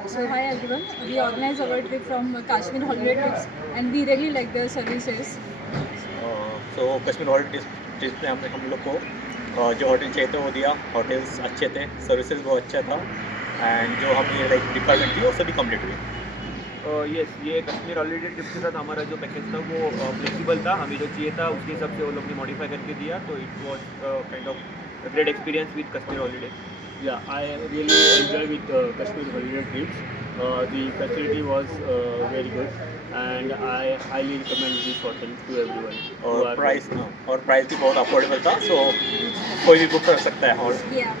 So hi everyone, we organize our trip from Kashmir holiday trips and we really like their services. So Kashmir holiday trip में हमने हम लोग को जो hotel चाहिए था वो दिया। होटल्स अच्छे थे, सर्विसेज बहुत अच्छा था एंड जो हमें लाइक रिक्वायरमेंट थी वो सभी कंप्लीट हुई। यस, ये कश्मीर हॉलीडे ट्रिप के साथ हमारा जो पैकेज था वो फ्लेक्सिबल था। हमें जो चाहिए था उसके हिसाब से वो लोग ने मॉडिफाई करके दिया, तो it was kind of great experience with Kashmir holiday. Yeah, I really enjoy with Kashmir holiday trips. The facility was very good, and I highly recommend this hotel to everyone who और are price going. और price भी बहुत affordable था, सो कोई भी book कर सकता है। और Yeah.